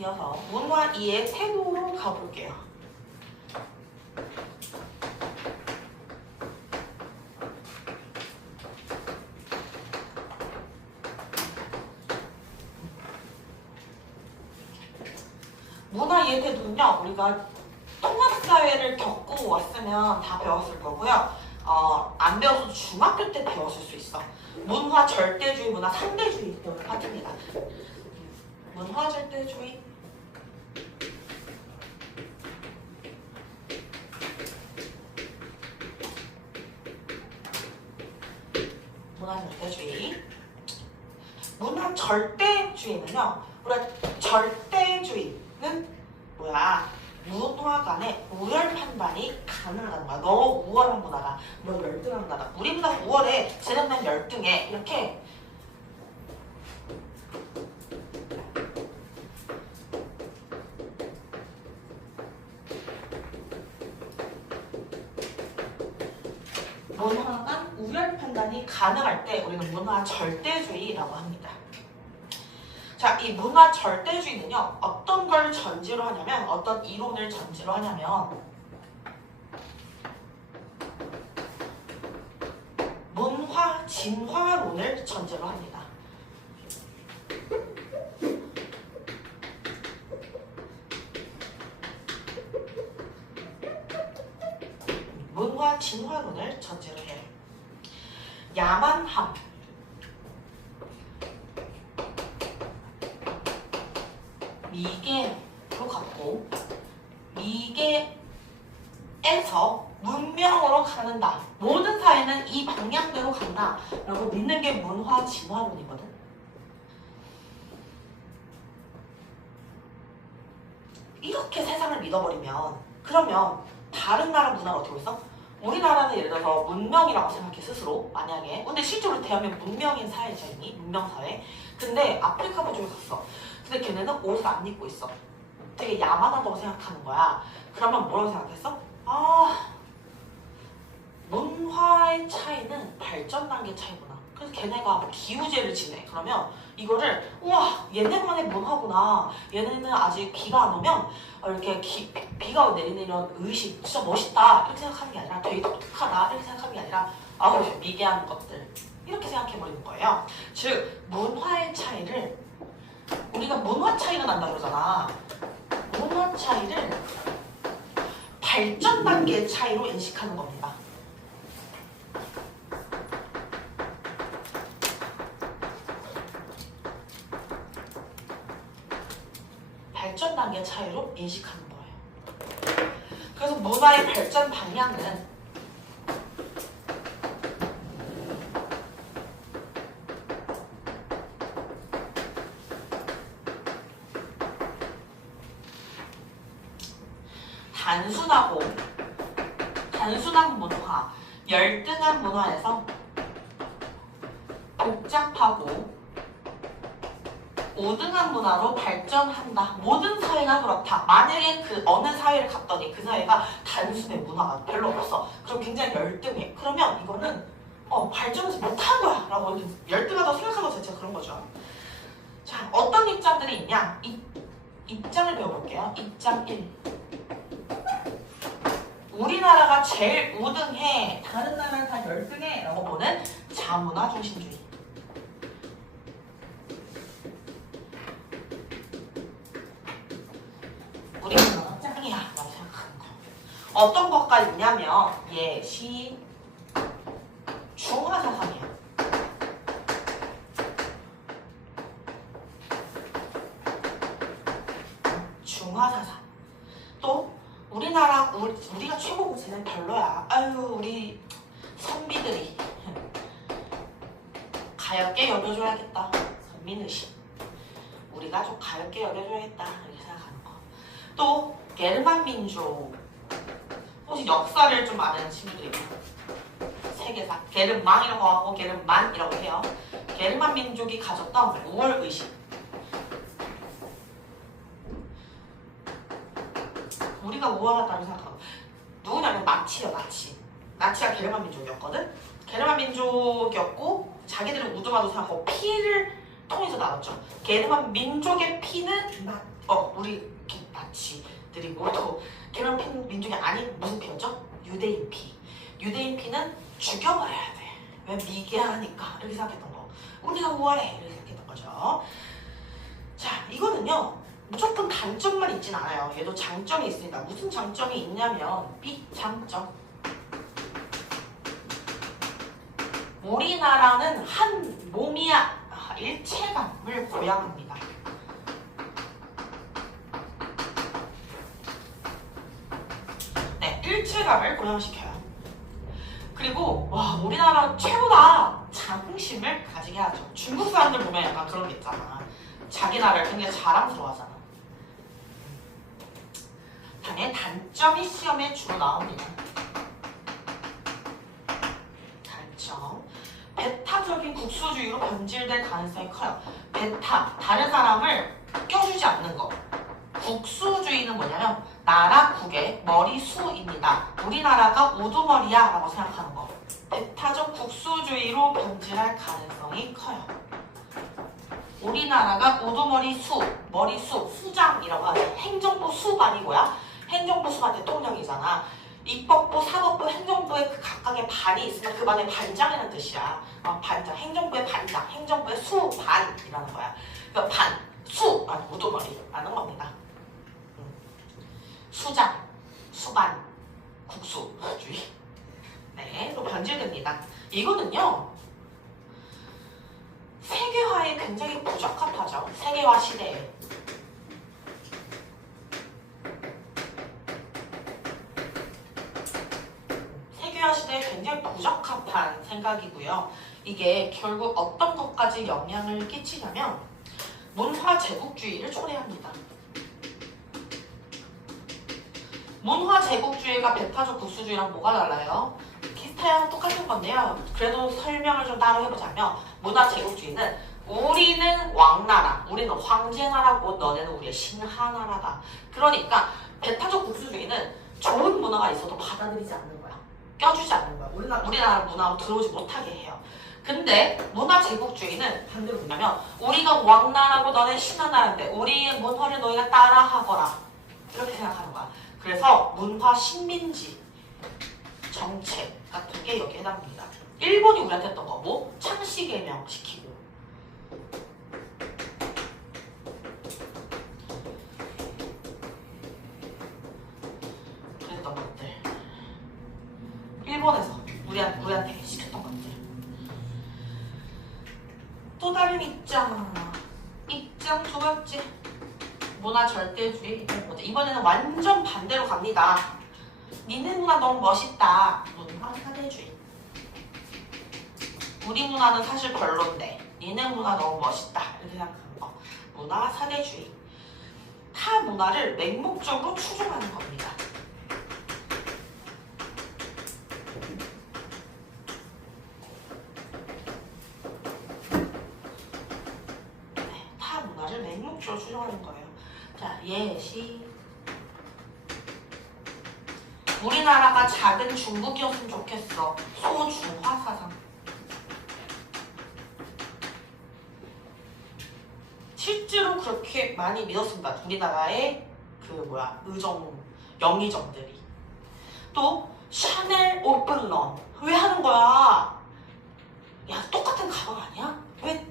이어서 문화 2의 태도로 가볼게요. 문화 2의 태도는요, 우리가 통합사회를 겪고 왔으면 다 배웠을 거고요. 안 배워서 중학교 때 배웠을 수 있어. 문화 절대주의, 문화 상대주의 배우는 파트입니다. 문화 절대주의, 문화 절대주의. 문화 절대주의는요, 우리가 절대주의는 뭐야? 문화 간의 우열 판단이 가능하다는 거야. 너 우월한 문화다, 너 열등한 문화다. 우리 문화가 우월해, 쟤네는 열등해. 이렇게 문화 간 우열 판단이 가능할 때 우리는 문화 절대주의라고 합니다. 자, 이 문화 절대주의는요, 어떤 걸 전제로 하냐면, 어떤 이론을 전제로 하냐면, 문화 진화론을 전제로 합니다. 문화 진화론을 전제로 해요. 야만함, 미개로 갖고 미개에서 문명으로 가는다. 모든 사회는 이 방향대로 간다 라고 믿는 게 문화 진화론이거든. 이렇게 세상을 믿어버리면, 그러면 다른 나라 문화가 어떻게 있어? 우리나라는 예를 들어서 문명이라고 생각해 스스로, 만약에. 근데 실제로 대한민국 문명인 사회죠, 이미 문명사회. 근데 아프리카 민족에 갔어. 근데 걔네는 옷을 안 입고 있어. 되게 야만하다고 생각하는 거야. 그러면 뭐라고 생각했어? 문화의 차이는 발전 단계 차이구나. 그래서 걔네가 기우제를 지내. 그러면 이거를, 우와, 얘네만의 문화구나. 얘네는 아직 비가 안 오면 이렇게 비가 내리는 이런 의식 진짜 멋있다 이렇게 생각하는 게 아니라, 되게 독특하다 이렇게 생각하는 게 아니라, 미개한 것들 이렇게 생각해버리는 거예요. 즉 문화의 차이를, 우리가 문화 차이가 난다 그러잖아. 문화 차이를 발전 단계의 차이로 인식하는 겁니다. 발전 단계 차이로 인식하는 거예요. 그래서 문화의 발전 방향은 단순한 문화, 열등한 문화에서 복잡하고 우등한 문화로 발전한다. 모든 사회가 그렇다. 만약에 그 어느 사회를 갔더니 그 사회가 단순해, 문화가 별로 없어. 그럼 굉장히 열등해. 그러면 이거는 발전하지 못한 거야 라고 열등하다고 생각하는 것 자체가 그런 거죠. 자, 어떤 입장들이 있냐? 입장을 배워볼게요. 입장 1. 우리나라가 제일 우등해, 다른 나라는 다 열등해 라고 보는 자문화 중심주의. 우리나라가 짱이야 라고 생각하는 거. 어떤 것가 있냐면 예시 중화사상이야. 중화사상. 또 우리가 최고고 쟤는 별로야. 아유, 우리 선비들이 가볍게 여겨줘야겠다. 선민의식. 우리가 좀 가볍게 여겨줘야겠다 이렇게 생각하는 거. 또 게르만 민족, 혹시 역사를 좀 아는 친구들이 세계사 게르망이라고 하고 게르만이라고 해요. 게르만 민족이 가졌던 우월의식. 우리가 우월하다고 생각하는 거. 누구냐면 나치예요. 나치가 게르만 민족이었거든. 게르만 민족이었고 자기들은 우등하다고 생각하고 피를 통해서 나왔죠. 게르만 민족의 피는 우리 이렇게 나치 그리고 또 괴롭힌 민족이 아닌 무슨 피였죠? 유대인 피. 유대인 피는 죽여버려야 돼. 왜? 미개하니까 이렇게 생각했던 거. 우리가 우월해 이렇게 생각했던 거죠. 자, 이거는요 무조건 단점만 있진 않아요. 얘도 장점이 있습니다. 무슨 장점이 있냐면 비장점. 우리나라는 한 몸이야. 일체감을 고양합니다. 네, 일체감을 고양시켜요. 그리고 와 우리나라 최고다 자긍심을 가지게 하죠. 중국 사람들 보면 약간 그런 게 있잖아. 자기 나라를 굉장히 자랑스러워하잖아. 다음에 단점이 시험에 주로 나옵니다. 단점. 배타적인 국수주의로 변질될 가능성이 커요. 배타, 다른 사람을 껴주지 않는 거. 국수주의는 뭐냐면 나라 국의 머리수입니다. 우리나라가 우두머리야 라고 생각하는 거. 배타적 국수주의로 변질할 가능성이 커요. 우리나라가 우두머리 수, 머리수, 수장이라고 하죠. 행정부 수가 아니고요. 행정부 수가 대통령이잖아. 입법부, 사법부, 행정부의 그 각각의 반이 있으면 그 반의 반장이라는 뜻이야. 반장, 행정부의 반장, 행정부의 수반이라는 거야. 그러니까 반, 수, 우두머리라는 겁니다. 수장, 수반, 국수주의. 네, 또 변질됩니다. 이거는요. 세계화에 굉장히 부적합하죠. 세계화 시대에. 세계화 시대에 굉장히 부적합한 생각이고요. 이게 결국 어떤 것까지 영향을 끼치냐면 문화 제국주의를 초래합니다. 문화 제국주의가 배타적 국수주의랑 뭐가 달라요? 비슷해요. 똑같은 건데요. 그래도 설명을 좀 따로 해보자면 문화 제국주의는 우리는 왕나라, 우리는 황제나라고 너네는 우리의 신하나라다. 그러니까 배타적 국수주의는 좋은 문화가 있어도 받아들이지 않는 거야. 껴주지 않는 거야. 우리나라 문화로 들어오지 못하게 해요. 근데 문화 제국주의는 반대로 뭐냐면 우리가 왕나라고 너네 신하나라인데 우리의 문화를 너희가 따라하거라. 이렇게 생각하는 거야. 그래서 문화 식민지 정책 같은 게 여기에 해당합니다. 일본이 우리한테 했던 거 뭐? 창씨개명 시키고 그랬던 것들. 일본에서 우리한테 시켰던 것들. 또 다른 입장 두 번째 문화 절대주의. 이번에는 완전 반대로 갑니다. 니네 문화 너무 멋있다. 문화 사대주의. 우리 문화는 사실 별론데 니네 문화 너무 멋있다. 이렇게 생각하는 거. 문화 사대주의. 타 문화를 맹목적으로 추종하는 겁니다. 네, 타 문화를 맹목적으로 추종하는 거예요. 자, 예시. 우리나라가 작은 중국이었으면 좋겠어. 소중화 사상. 실제로 그렇게 많이 믿었습니다. 우리나라의 영의정들이. 또 샤넬 오픈런. 왜 하는 거야? 야, 똑같은 가방 아니야? 왜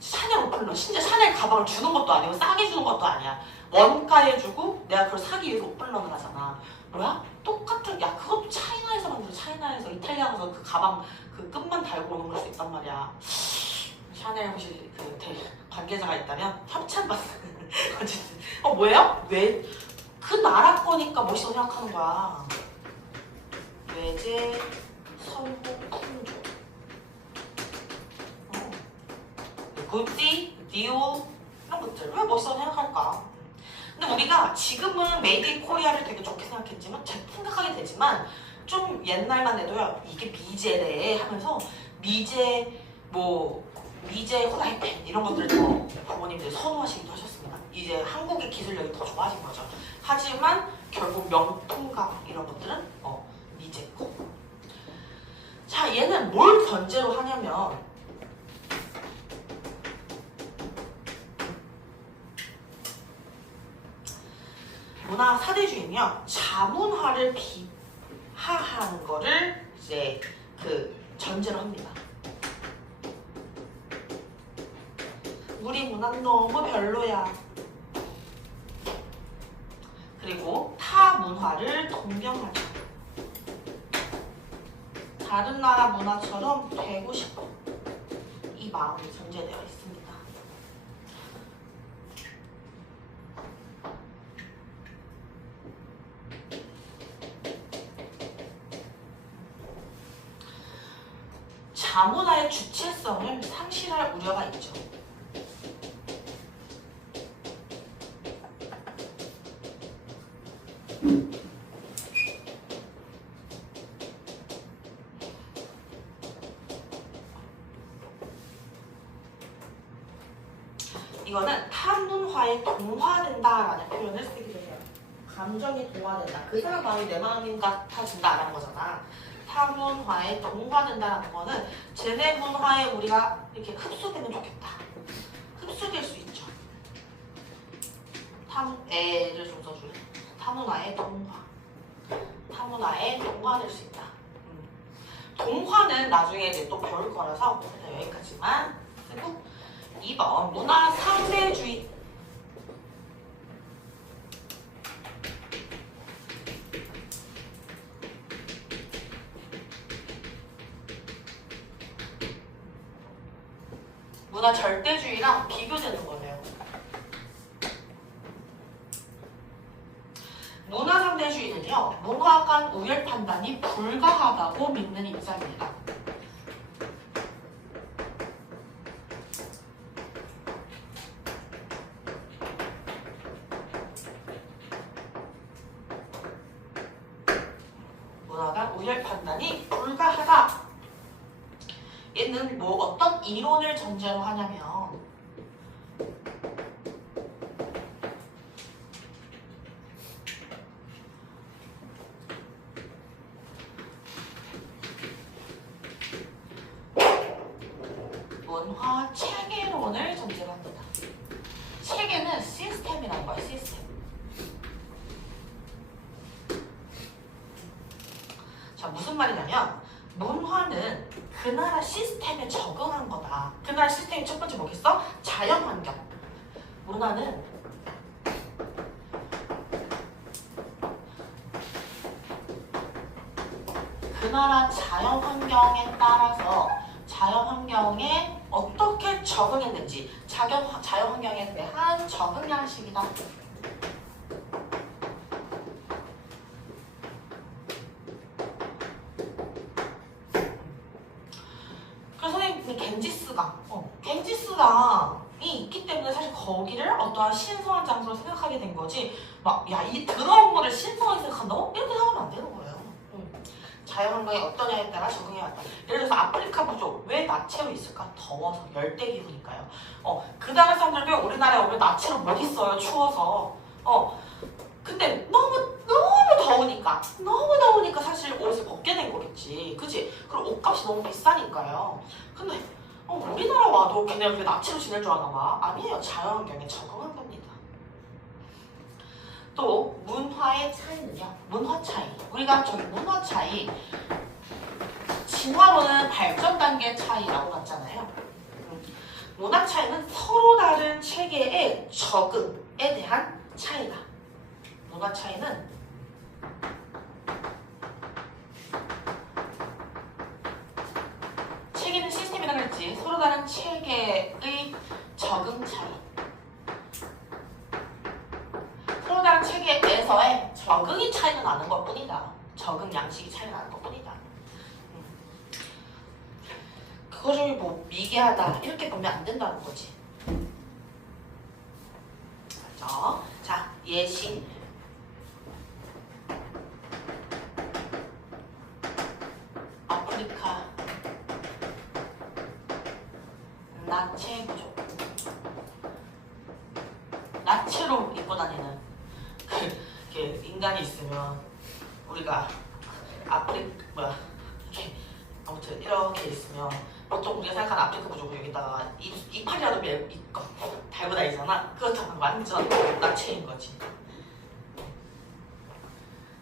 샤넬 오픈런? 심지어 샤넬 가방을 주는 것도 아니고 싸게 주는 것도 아니야. 원가에 주고 내가 그걸 사기 위해서 오픈런을 하잖아. 뭐야? 똑같은, 야, 그것도 차이나에서 만들어. 차이나에서 이탈리아에서 그 가방 그 끝만 달고 오는 걸 수 있단 말이야. 샤넬 혹시 관계자가 있다면 협찬받는. 어쨌든 뭐예요? 왜? 그 나라 거니까 멋있다고 생각하는 거야. 외제 선호 품종. 구찌, 디오 이런 것들 왜 멋있다고 생각할까? 근데 우리가 지금은 메이드 인 코리아를 되게 좋게 생각했지만 생각하게 되지만 좀 옛날만 해도요. 이게 미제래 하면서 미제 후라이팬 이런 것들을 더 부모님들이 선호하시기도 하셨습니다. 이제 한국의 기술력이 더 좋아진 거죠. 하지만 결국 명품 가방 이런 것들은 미제 거. 자, 얘는 뭘 전제로 하냐면 문화 사대주의는요, 자문화를 비하하는 거를 이제 그 전제로 합니다. 우리 문화는 너무 별로야. 그리고 타 문화를 동경하죠. 다른 나라 문화처럼 되고 싶어. 이 마음이 전제되어 있습니다. 자문화의 주체성을 상실할 우려가 있죠. 이거는 타문화에 동화된다라는 표현을 쓰기도 해요. 감정이 동화된다. 그 사람 마음이 내 마음 같아진다라는 거잖아. 타문화에 동화된다라는 거는 쟤네 문화에 우리가 이렇게 흡수되면 좋겠다. 흡수될 수 있죠. 애를 좀 써줄래? 타문화에 동화. 타문화에 동화될 수 있다. 동화는 나중에 이제 또 배울 거라서 일단 여기까지만 쓰고 2번 문화 상대주의. 문화 절대주의랑 비교되는 거예요. 문화 상대주의는요, 문화 간 우열 판단이 불가하다고 믿는 입장입니다. 문화 간 우열 판단이 불가하다. 얘는 뭐 어떤 이론을 전제로 하냐면 문화 체계론을 전제로 합니다. 체계는 시스템이라는 거예요. 시스템. 자, 무슨 말이냐면 문화는 그 나라 시스템에 적응한 거다. 그 나라 시스템이 첫 번째 뭐겠어? 자연환경. 문화는 그 나라 자연환경에 따라서 자연환경에 어떻게 적응했는지 자연환경에 대한 적응 양식이다. 겐지스강이 있기 때문에 사실 거기를 어떠한 신성한 장소로 생각하게 된 거지. 막 야, 이 더러운 거를 신성하게 생각한다고? 이렇게 생각하면 안 되는 거예요. 자연환경이 어떠냐에 따라 적응해 왔다. 예를 들어서 아프리카 부족 왜 나체로 있을까? 더워서 열대 기후니까요. 그 나라 사람들 왜 우리나라에 오면 나체로 못 있어요? 추워서. 근데 너무 더우니까 사실 옷을 벗게 된 거겠지. 그치? 그리고 옷값이 너무 비싸니까요. 근데 우리나라 와도 걔네가 그렇게 나치로 지낼 줄 아나 봐. 아니에요. 자연환경에 적응한 겁니다. 또 문화의 차이는요. 문화 차이. 우리가 저기 문화 차이 진화론은 발전 단계 차이라고 봤잖아요. 문화 차이는 서로 다른 체계의 적응에 대한 차이다. 문화 차이는 체계는 시스템이라 그랬지. 서로 다른 체계의 적응 차이. 서로 다른 체계에서의 적응이 차이가 나는 것 뿐이다. 적응 양식이 차이가 나는 것 뿐이다. 그거를 뭐 미개하다 이렇게 보면 안 된다는 거지. 맞죠? 자, 예시. 아프리카 나체 부족. 나체로 입고 다니는 그 인간이 있으면 우리가 이렇게 아무튼 이렇게 있으면 보통 우리가 생각하는 아프리카 부족은 여기다가 이파리라도 달고 다니잖아. 그렇다면 완전 나체인 거지.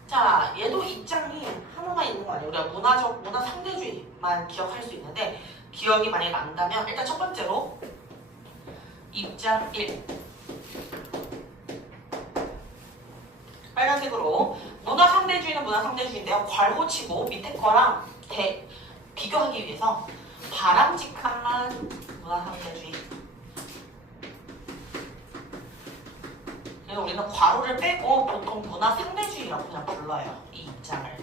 자, 얘도 입장이 하나만 있는 거 아니에요. 우리가 문화 상대주의만 기억할 수 있는데 기억이 만약에 난다면 일단 첫 번째로 입장 1 빨간색으로 문화 상대주의는 문화 상대주의인데요. 괄호치고 밑에 거랑 비교하기 위해서 바람직한 문화 상대주의. 그래서 우리는 괄호를 빼고 보통 문화 상대주의라고 그냥 불러요. 이 입장을.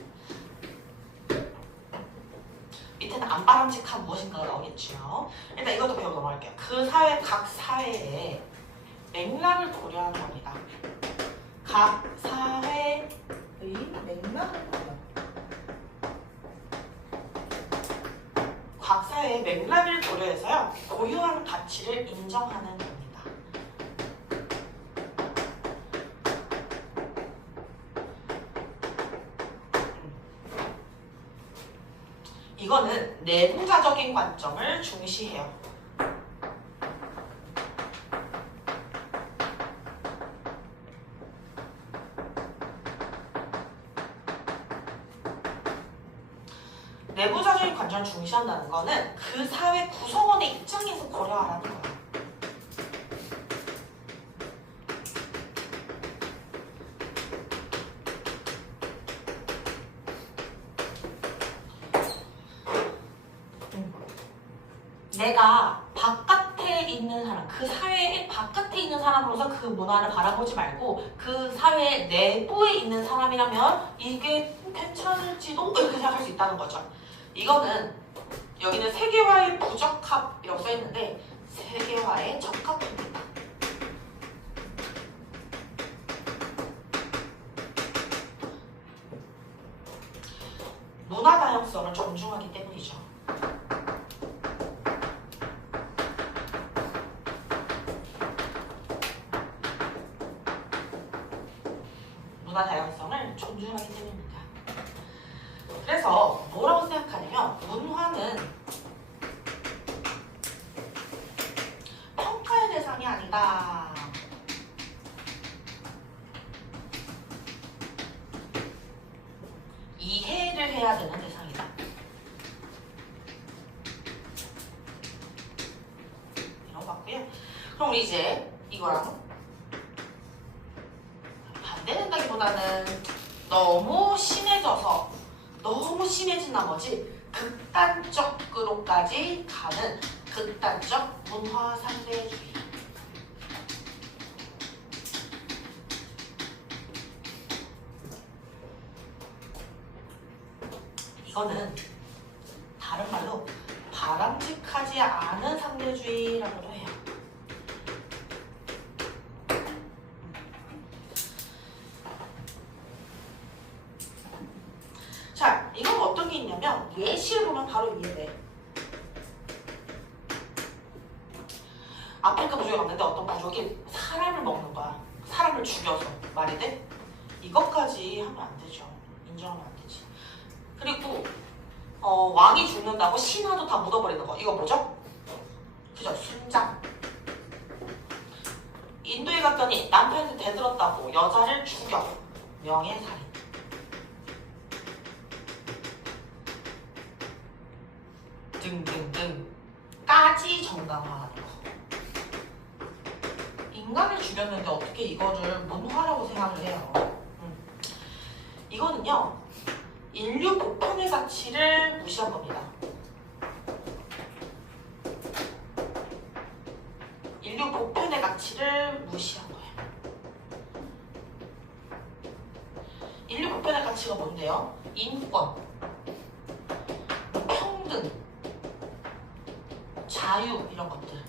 밑에는 안 바람직한 무엇인가가 나오겠죠. 일단 이것도 배우고 넘어갈게요. 그 사회, 각 사회의 맥락을 고려하는 겁니다. 각 사회의 맥락을 고려. 각 사회의 맥락을 고려해서요. 고유한 가치를 인정하는 겁니다. 이거는 내부자적인 관점을 중시해요. 내부자적인 관점을 중시한다는 거는 그 사회 구성원의 입장에서 고려하라는 거예요. 내가 바깥에 있는 사람, 그 사회의 바깥에 있는 사람으로서 그 문화를 바라보지 말고 그 사회 내부에 있는 사람이라면 이게 괜찮을지도 이렇게 생각할 수 있다는 거죠. 이거는 여기는 세계화의 부적합이라고 써있는데 세계화에 적합합니다. 문화 다양성을 존중하기 때문이죠. 문화 다양성을 존중하기 때문입니다. 그래서 뭐라고 생각하냐면 문화는 평가의 대상이 아니다. 이해를 해야 되는 대상이다. 이런 거 같고요. 그럼 우리 이제 이거랑 반대된다기보다는 너무 심해진 나머지 극단적으로까지 가는 극단적 문화 상대주의. 이거는 다른 말로 바람직하지 않은 상대주의라고도 해요. 자, 이건 어떤 게 있냐면 예시를 보면 바로 이해돼. 아프리카 부족에 갔는데 어떤 부족이 사람을 먹는 거야. 사람을 죽여서. 말이 돼? 이것까지 하면 안 되죠. 인정하면 안 되지. 그리고 왕이 죽는다고 신하도 다 묻어버리는 거. 이거 뭐죠? 그죠? 순장. 인도에 갔더니 남편한테 대들었다고 여자를 죽여. 명예살인. 등등등까지 정당화하는 거. 인간을 죽였는데 어떻게 이거를 문화라고 생각을 해요? 이거는요, 인류 보편의 가치를 무시한 겁니다. 인류 보편의 가치를 무시한 거예요. 인류 보편의 가치가 뭔데요? 인권, 평등, 자유 이런 것들.